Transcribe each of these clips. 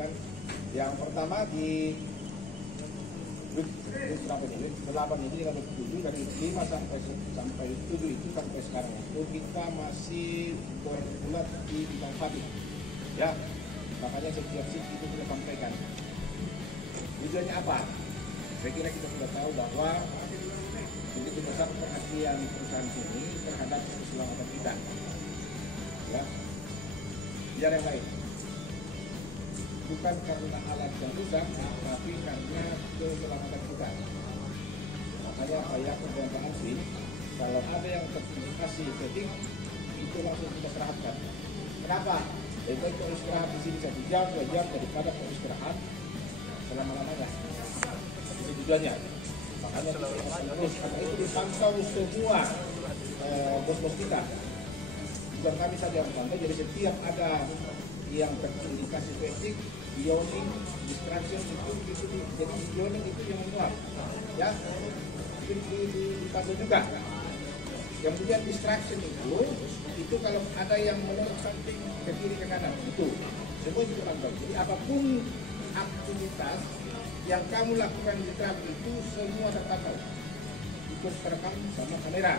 lakukan. Yang pertama di berapa ini? 8 ini dengan 7 dari 5 sampai 7 itu sampai sekarang itu kita masih berbulat di bidang Fatih. Ya, makanya setiap shift itu kita sampaikan. Tujuannya apa? Saya kira kita sudah tahu bahwa begitu besar perhatian perusahaan ini terhadap keselamatan kita. Ya, biar yang baik. Bukan karena alat yang rusak, tapi karena keselamatan kita. Makanya kayak perjalanan sih, kalau ada yang terindikasi fatigue, itu langsung kita serahkan. Kenapa? Lebih baik kalau istirahat di sini 1 jam, 2 jam daripada kalau istirahat selama-lamanya. Itu tujuannya. Makanya terus karena itu dipantau semua bos-bos kita. Bukan kami saja yang pantau, jadi setiap ada yang terindikasi fatigue, yawning, distraction itu jadi yawning itu yang menguap, ya, itu dipantau juga. Kemudian distraction itu kalau ada yang menurut samping ke kiri ke kanan itu semua itu pantau. Jadi apapun aktivitas yang kamu lakukan di truk itu semua terpantau, ikut terekam sama kamera.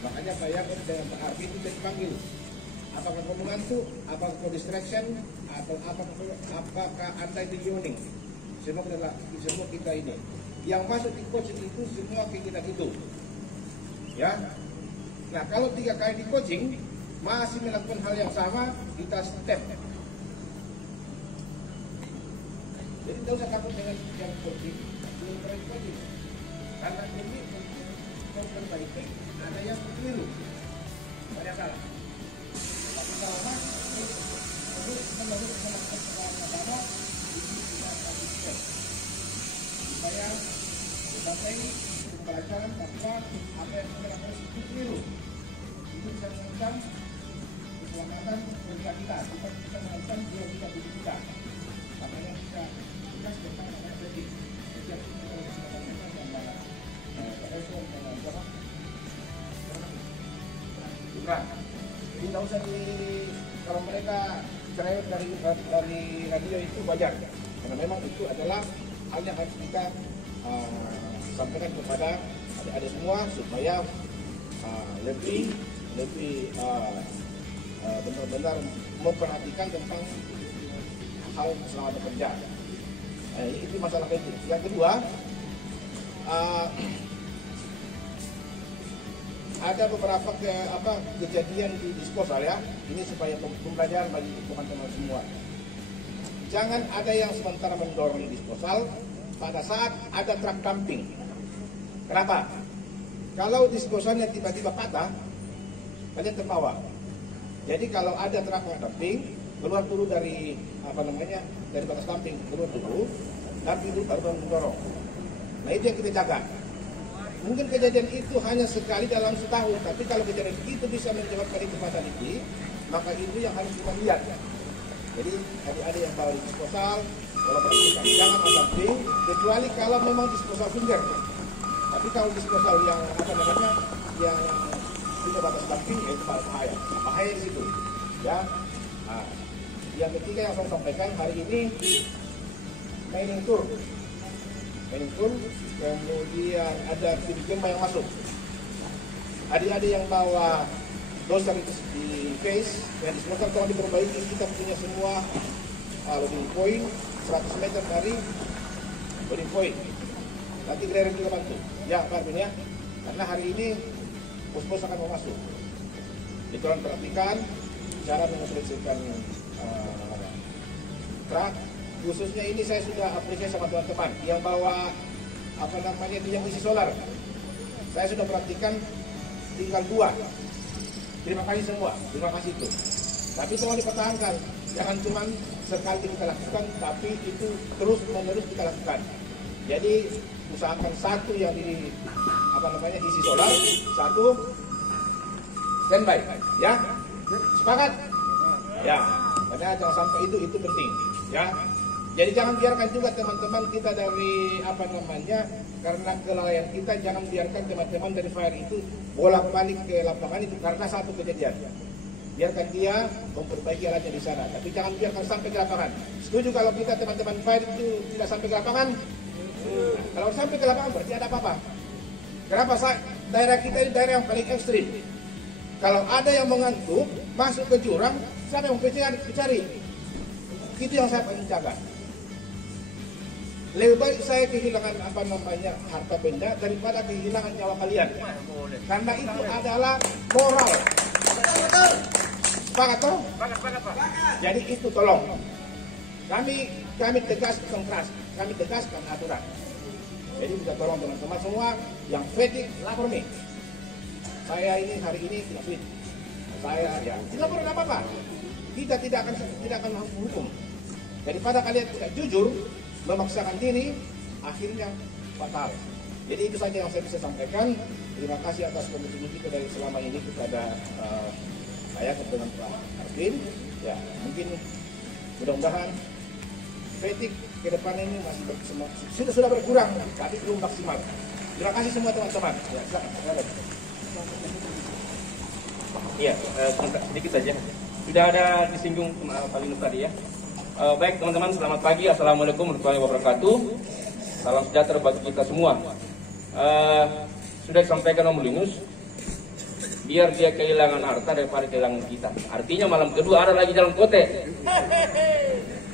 Makanya saya dengan Pak Arfi itu saya dipanggil. Apakah kamu ngantuk, apakah kamu distraction, atau apakah Anda itu yawning? Semua kita ini. Yang masuk di coaching itu semua kita gitu. Ya. Nah, kalau 3 kali di coaching masih melakukan hal yang sama, kita step. Jadi tidak usah takut dengan yang coaching, belum pernah coaching. Karena ini memperbaiki ada yang keliru, banyak salah. Pertama, untuk menurut pertama ini tidak konsisten supaya sampai pelajaran bahwa apa yang kita lakukan itu keliru, itu bisa mengancam keselamatan kerja kita, bukan kita mengancam dia tidak butuh kita. Makanya kita sedang mengenai jadi setiap kita kesempatan kita dan resor dan apa bukan. Tidak usah kalau mereka cerewet dari radio itu wajar, karena memang itu adalah hal yang harus kita sampaikan kepada adik-adik semua supaya lebih benar-benar memperhatikan tentang hal keselamatan kerja. Itu masalah itu. Yang kedua, ada beberapa kejadian di disposal ya. Ini supaya pembelajaran bagi teman-teman semua. Jangan ada yang sementara mendorong disposal pada saat ada truk dumping. Kenapa? Kalau disposalnya tiba-tiba patah, kalian terbawa. Jadi kalau ada truk dumping, keluar dulu dari dari batas dumping, keluar dulu, dumping dulu baru mendorong. Nah itu yang kita jaga. Mungkin kejadian itu hanya sekali dalam setahun, tapi kalau kejadian itu bisa menyebabkan itu fatality, maka itu yang harus kita lihat. Jadi adik-adik yang bawa disposal, kalau perhatikan jangan dumping, kecuali kalau memang disposal finger. Tapi kalau disposal yang yang punya batas dumping, itu bahaya. Bahaya di situ. Ya. Nah, yang ketiga yang saya sampaikan hari ini, mining tour, kemudian ada tim gempa yang masuk. Adik-adik yang bawa doser di face, yang disebutkan telah diperbaiki, kita punya semua loading point 100 meter dari loading point. Nanti Greren juga bantu. Ya Pak Arvin ya, karena hari ini bos-bos akan mau masuk. Jadi tolong perhatikan cara mengoperasikan truk. Khususnya ini saya sudah apresiasi sama teman-teman yang bawa yang isi solar. Saya sudah perhatikan tinggal 2. Terima kasih semua, terima kasih itu. Tapi tolong dipertahankan, jangan cuma sekali kita lakukan, tapi itu terus menerus kita lakukan. Jadi usahakan 1 yang di isi solar, 1 standby, ya. Sepakat? Ya. Karena jangan sampai itu penting, ya. Jadi jangan biarkan juga teman-teman kita dari karena kelalaian kita, jangan biarkan teman-teman dari fire itu bolak-balik ke lapangan itu karena satu kejadian. biarkan dia memperbaiki alatnya di sana, tapi jangan biarkan sampai ke lapangan. Setuju kalau kita teman-teman fight itu tidak sampai ke lapangan? Kalau sampai ke lapangan berarti ada apa-apa. Kenapa daerah kita ini daerah yang paling ekstrim? Kalau ada yang mengantuk masuk ke jurang, siapa yang mencari? Itu yang saya paling jaga. Lebih baik saya kehilangan harta benda daripada kehilangan nyawa kalian. Karena itu adalah moral. Sepakat toh? Jadi itu tolong. Kami tegaskan keras, kami tegaskan aturan. Jadi kita tolong teman-teman semua yang fatigue lapor nih. Saya ini hari ini tidak fit. Saya ya tidak perlu apa-apa. Kita tidak akan hukum. Daripada kalian tidak jujur, memaksakan diri, akhirnya fatal. Jadi itu saja yang saya bisa sampaikan. Terima kasih atas kontribusi kita dari selama ini kepada saya dengan Pak Arvin. Ya, mungkin mudah-mudahan fatigue ke depan ini masih sudah berkurang, tapi belum maksimal. Terima kasih semua teman-teman. Ya, silakan. Iya, sedikit saja. Sudah ada disinggung Pak Linus tadi ya. Baik teman-teman, selamat pagi. Assalamualaikum warahmatullahi wabarakatuh. Salam sejahtera bagi kita semua. Sudah disampaikan Om Linus, biar dia kehilangan harta daripada kehilangan kita. Artinya malam kedua ada lagi jalan kote.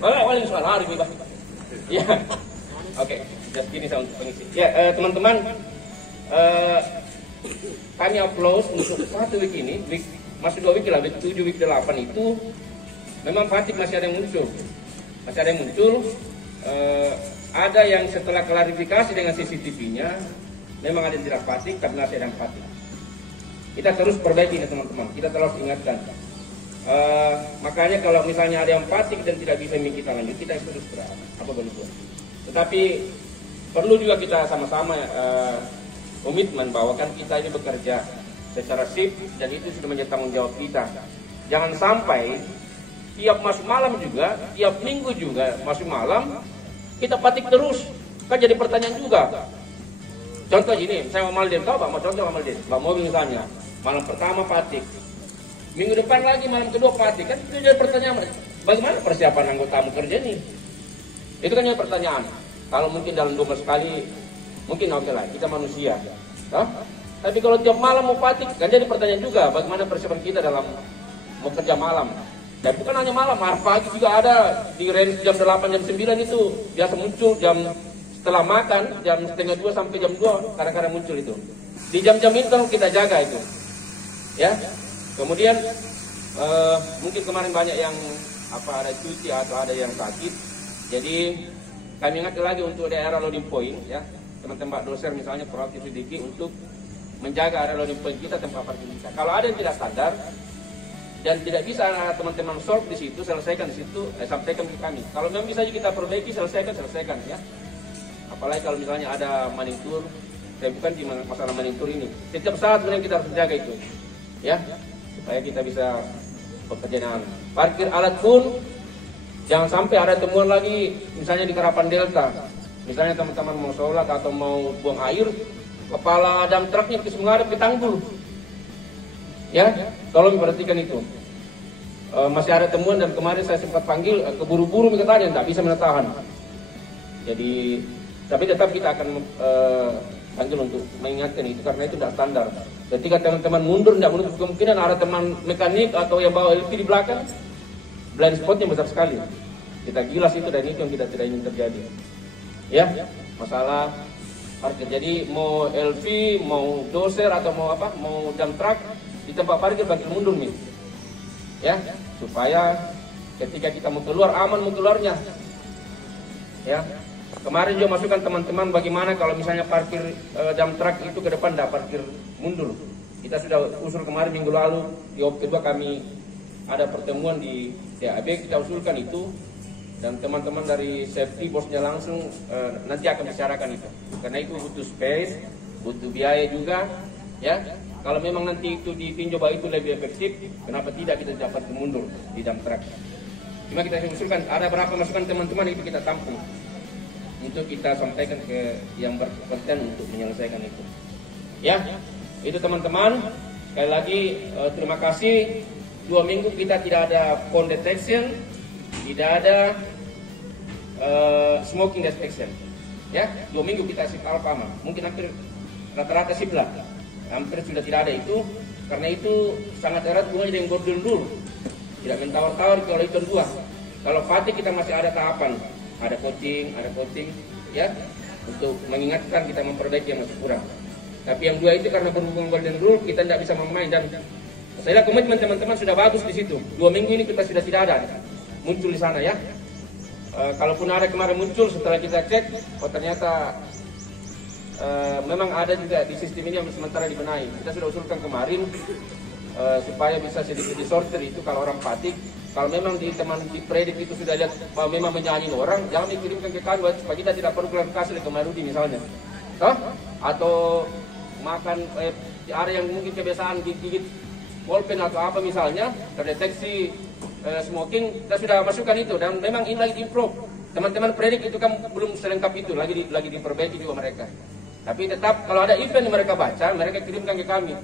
Paling soal hari bebas. Ya, oke. Just gini saya untuk pengisi. Ya, teman-teman, kami applause untuk 1 week ini, masih 2 week lah, week 7, week 8 itu memang fatigue masih ada yang muncul. Ada yang setelah klarifikasi dengan CCTV-nya, memang ada yang tidak fatigue, tapi masih ada yang fatigue. Kita terus perbaiki ini teman-teman, kita terus ingatkan. Makanya kalau misalnya ada yang fatigue dan tidak bisa kita lanjut, kita terus berapa begitu. Tetapi perlu juga kita sama-sama komitmen bahwa kan kita ini bekerja secara shift dan itu sudah menjadi tanggung jawab kita. Jangan sampai tiap masuk malam juga, tiap minggu juga masuk malam kita fatigue terus, kan jadi pertanyaan juga. Contoh gini, saya mau Malden, tahu Pak, mau contoh Malden, Pak mobil misalnya, malam pertama fatigue, minggu depan lagi malam kedua fatigue, kan itu jadi pertanyaan, bagaimana persiapan anggotamu kerja nih? Itu kan jadi pertanyaan. Kalau mungkin dalam 12 kali, mungkin oke lah, kita manusia. Tapi kalau tiap malam mau fatigue, kan jadi pertanyaan juga, bagaimana persiapan kita dalam mau kerja malam? Dan bukan hanya malam, pagi juga ada di range jam 8, jam 9 itu biasa muncul jam setelah makan, jam setengah 2 sampai jam 2 kadang-kadang muncul itu. Di jam-jam itu kita jaga itu. Ya. Kemudian mungkin kemarin banyak yang ada cuti atau ada yang sakit. Jadi kami ingat lagi untuk daerah loading point ya. Teman-teman doser misalnya proaktif sedikit untuk menjaga area loading point kita, tempat parkir kita. Kalau ada yang tidak standar dan tidak bisa teman-teman solve di situ, selesaikan di situ, sampaikan ke kami. Kalau memang bisa kita perbaiki, selesaikan ya. Apalagi kalau misalnya ada money tour, bukan di masalah money tour ini. Setiap saat sebenarnya kita harus menjaga itu, ya, supaya kita bisa bekerja dengan parkir alat pun jangan sampai ada temuan lagi, misalnya di Karapan Delta, misalnya teman-teman mau sholat atau mau buang air, kepala dump truknya menghadap ke tanggul. Ya, tolong perhatikan itu. Masih ada temuan dan kemarin saya sempat panggil keburu-buru mereka tanya, tidak bisa menahan. Jadi, tapi tetap kita akan panggil untuk mengingatkan itu karena itu tidak standar. Ketika teman-teman mundur, tidak menutup kemungkinan ada teman mekanik atau yang bawa LP di belakang, blind spotnya besar sekali. Kita gilas itu dan itu yang kita tidak ingin terjadi. Ya, masalah parkir. Jadi mau LV, mau doser atau mau dump truck di tempat parkir parkir mundur nih, ya, supaya ketika kita mau keluar aman mau keluarnya, ya. Kemarin juga masukkan teman-teman bagaimana kalau misalnya parkir dump truck itu ke depan tidak parkir mundur. Kita sudah usul kemarin minggu lalu di OP kedua kami ada pertemuan di DAB, kita usulkan itu dan teman-teman dari safety bosnya langsung nanti akan bicarakan itu karena itu butuh space, butuh biaya juga, ya. Kalau memang nanti itu ditinjau bahwa itu lebih efektif, kenapa tidak kita dapat mundur di dump truck? Cuma kita usulkan, ada berapa masukan teman-teman itu kita tampung. Itu kita sampaikan ke yang berkompeten untuk menyelesaikan itu. Ya, itu teman-teman. Sekali lagi terima kasih 2 minggu kita tidak ada phone detection, tidak ada smoking detection. Ya, 2 minggu kita sip Alfamart. Mungkin hampir rata-rata sip lah. Hampir sudah tidak ada itu. Karena itu sangat erat hubungannya dengan golden rule. Tidak mentawar-tawar kalau itu 2. Kalau fatigue kita masih ada tahapan, ada coaching, ya, untuk mengingatkan kita memperbaiki yang masih kurang. Tapi yang 2 itu karena berhubungan golden rule kita tidak bisa memain, dan saya lihat komitmen teman-teman sudah bagus di situ. 2 minggu ini kita sudah tidak ada muncul di sana, ya. Kalaupun ada kemarin muncul setelah kita cek, oh ternyata memang ada juga di sistem ini yang sementara dibenahi. Kita sudah usulkan kemarin supaya bisa sedikit disortir itu kalau orang fatigue. Kalau memang di teman di predik itu sudah lihat bahwa memang menyanyi orang, jangan dikirimkan ke kami supaya kita tidak perlu klarifikasi ke Marudi misalnya. Atau makan ada yang mungkin kebiasaan gigit bolpen atau apa misalnya, terdeteksi smoking, kita sudah masukkan itu, dan memang ini lagi improve. Teman-teman predik itu kan belum selengkap itu, lagi diperbaiki juga mereka. Tapi tetap kalau ada event yang mereka baca, mereka kirimkan ke kami.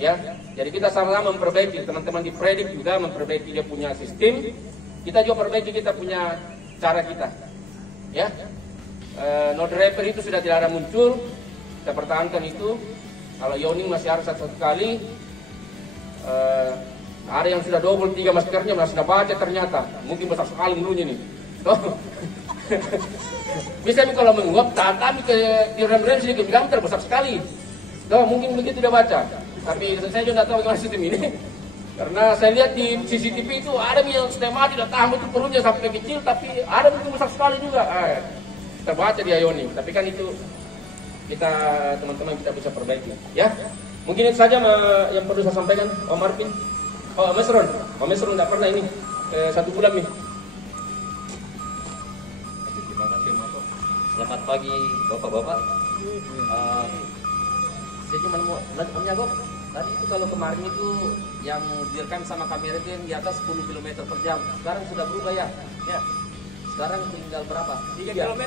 Ya, jadi kita sama-sama memperbaiki, teman-teman di predik juga memperbaiki dia punya sistem, kita juga perbaiki kita punya cara kita. Ya, no driver itu sudah tidak ada muncul, kita pertahankan itu. Kalau yawning masih harus satu kali. Ada yang sudah double 3 maskernya, sudah baca ternyata, mungkin besar sekali menurutnya nih. Bisa nih kalau menguap, kami ke di rem-rem sini ke bilang terbesar sekali. Mungkin begitu tidak baca. Tapi saya juga tidak tahu bagaimana sistem ini. Karena saya lihat di CCTV itu ada yang setengah mati, tidak tahan itu perutnya sampai kecil, tapi ada mungkin besar sekali juga. Terbaca di Ioni. Tapi kan itu kita teman-teman kita bisa perbaiki. Ya, mungkin itu saja yang perlu saya sampaikan. Om Marvin, Om Mesron tidak pernah ini 1 bulan nih. Terima kasih Mas. Selamat pagi Bapak-bapak. Saya cuma mau menyagok. Tadi itu kalau kemarin itu yang direkam sama kamera itu yang di atas 10 km per jam. Sekarang sudah berubah ya? Ya. Sekarang tinggal berapa? 3 km.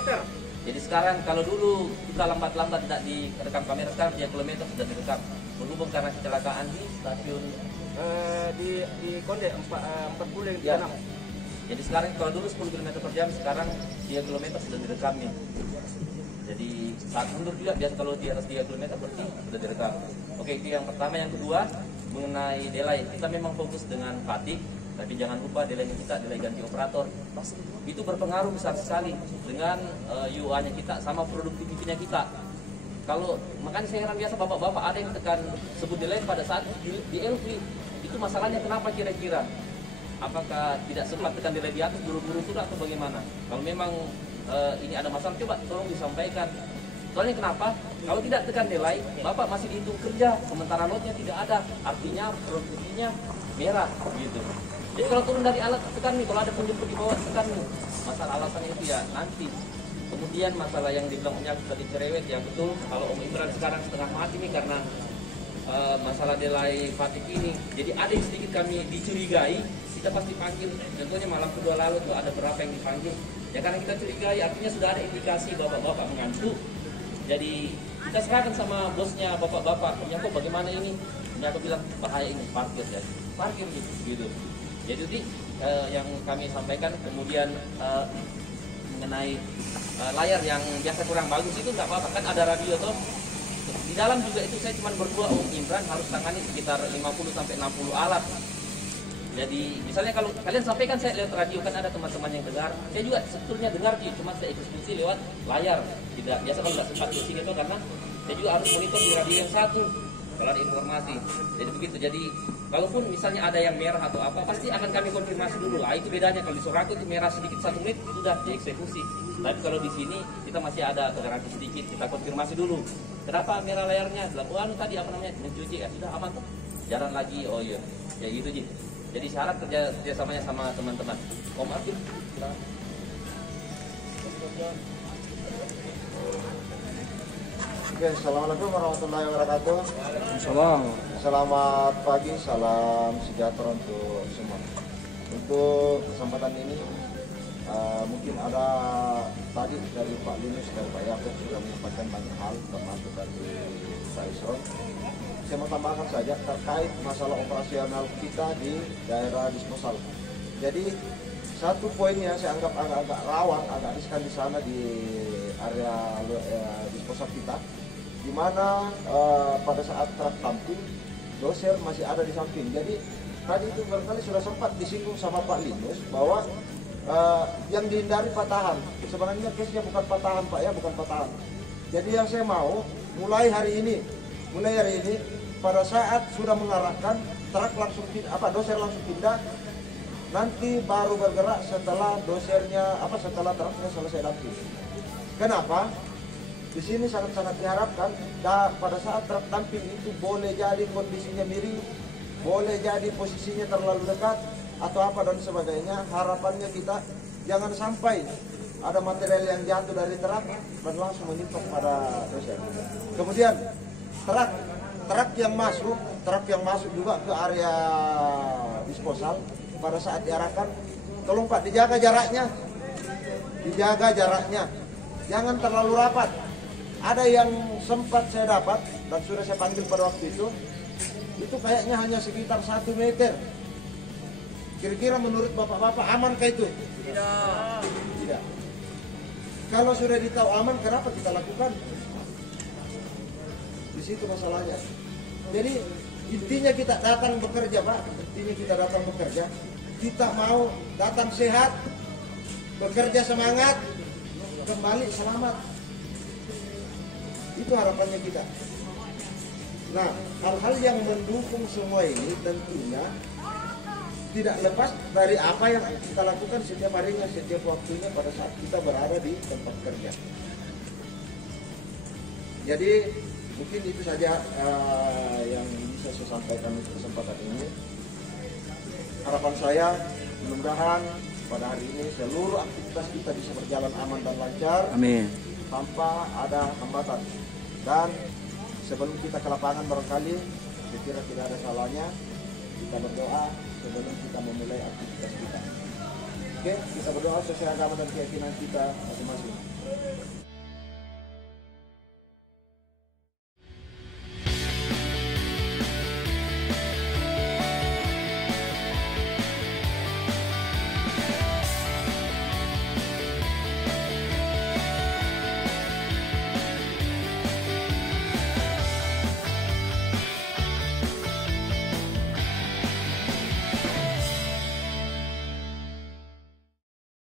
Jadi sekarang kalau dulu kita lambat-lambat tidak direkam kamera, sekarang 3 km sudah direkam. Berhubung karena kecelakaan di stasiun di Konde 40 yang di ya. sana. Jadi sekarang kalau dulu 10 km per jam, sekarang 3 km sudah direkamnya. Jadi saat mundur juga biasa kalau di atas 3 km berarti sudah direkam. Oke, itu yang pertama. Yang kedua mengenai delay, kita memang fokus dengan fatigue, tapi jangan lupa delay kita, delay ganti operator. Itu berpengaruh besar sekali dengan UA-nya kita sama produktivitinya kita. Kalau makanya saya heran biasa bapak-bapak ada yang tekan sebut delay pada saat di LV. Itu masalahnya kenapa kira-kira? Apakah tidak sempat tekan delay di atas buru-buru sudah atau bagaimana? Kalau memang ini ada masalah, coba tolong disampaikan. Soalnya kenapa? Kalau tidak tekan delay, Bapak masih dihitung kerja, sementara lotnya tidak ada. Artinya produktivitasnya merah gitu. Jadi kalau turun dari alat tekan nih, kalau ada penjemput di bawah tekan nih. Masalah alasannya itu ya nanti. Kemudian masalah yang dibilang penyakit tadi cerewet, ya betul. Kalau Om Imran sekarang setengah mati nih karena masalah delay fatigue ini. Jadi ada yang sedikit kami dicurigai, kita pasti panggil. Contohnya malam kedua lalu tuh ada berapa yang dipanggil. Ya karena kita curigai, artinya sudah ada indikasi bapak-bapak mengantuk. Jadi kita serahkan sama bosnya bapak-bapak. Ya kok bagaimana ini? Ya aku bilang bahaya ini, parkir ya. Parkir gitu. Jadi yang kami sampaikan. Kemudian mengenai layar yang biasa kurang bagus itu nggak apa-apa, kan ada radio tuh. Di dalam juga itu saya cuma berdua, Om Imran harus tangani sekitar 50-60 alat. Jadi misalnya kalau kalian sampaikan saya lewat radio, kan ada teman-teman yang dengar. Saya juga sebetulnya dengar sih, cuma saya eksekusi lewat layar. Tidak biasa kalau nggak sempat kursi gitu, karena saya juga harus monitor di radio yang satu kalau ada informasi. Jadi begitu. Jadi kalaupun misalnya ada yang merah atau apa, pasti akan kami konfirmasi dulu. Itu bedanya kalau di Soraku itu merah sedikit 1 menit sudah dieksekusi. Tapi kalau di sini kita masih ada toleransi sedikit, kita konfirmasi dulu. Kenapa merah layarnya? Tadi apa namanya? Mencuci ya sudah aman tuh. Jalan lagi. Oh iya. Ya gitu Ji. Jadi syarat kerjasamanya sama teman-teman. Om Arvin, silakan. Oke, assalamualaikum warahmatullahi wabarakatuh. Salam. Selamat pagi, salam sejahtera untuk semua. Untuk kesempatan ini mungkin ada tadi dari Pak Linus dan Pak Yaakob sudah menyampaikan banyak hal termasuk dari Pak Isron. Saya mau tambahkan saja terkait masalah operasional kita di daerah disposal. Jadi satu poinnya saya anggap agak rawan, agak riskan di sana di area disposal kita, di mana pada saat truk tampung doser masih ada di samping. Jadi tadi itu barangkali sudah sempat disinggung sama Pak Linus bahwa yang dihindari patahan. Sebenarnya case-nya bukan patahan Pak ya, bukan patahan. Jadi yang saya mau mulai hari ini pada saat sudah mengarahkan truk langsung doser langsung pindah, nanti baru bergerak setelah dosernya setelah truknya selesai damping. Kenapa? Di sini sangat-sangat diharapkan pada saat truk tamping itu boleh jadi kondisinya miring, boleh jadi posisinya terlalu dekat atau apa dan sebagainya. Harapannya kita jangan sampai ada material yang jatuh dari truk dan langsung menimpa pada doser. Kemudian truk yang masuk juga ke area disposal pada saat diarahkan, tolong Pak dijaga jaraknya, jangan terlalu rapat. Ada yang sempat saya dapat dan sudah saya panggil pada waktu itu kayaknya hanya sekitar 1 meter. Kira-kira menurut bapak-bapak amankah itu? Tidak. Kalau sudah ditahu aman, kenapa kita lakukan? Di situ masalahnya. Jadi intinya kita datang bekerja Pak, kita mau datang sehat, bekerja semangat, kembali selamat. Itu harapannya kita. Nah, hal-hal yang mendukung semua ini tentunya tidak lepas dari apa yang kita lakukan setiap harinya, setiap waktunya pada saat kita berada di tempat kerja. Jadi mungkin itu saja yang bisa saya sampaikan untuk kesempatan ini. Harapan saya mudah-mudahan pada hari ini seluruh aktivitas kita bisa berjalan aman dan lancar. Amin. Tanpa ada hambatan. Dan sebelum kita ke lapangan barangkali, saya kira tidak ada salahnya kita berdoa sebelum kita memulai aktivitas kita. Oke, kita berdoa sesuai agama dan keyakinan kita masing-masing.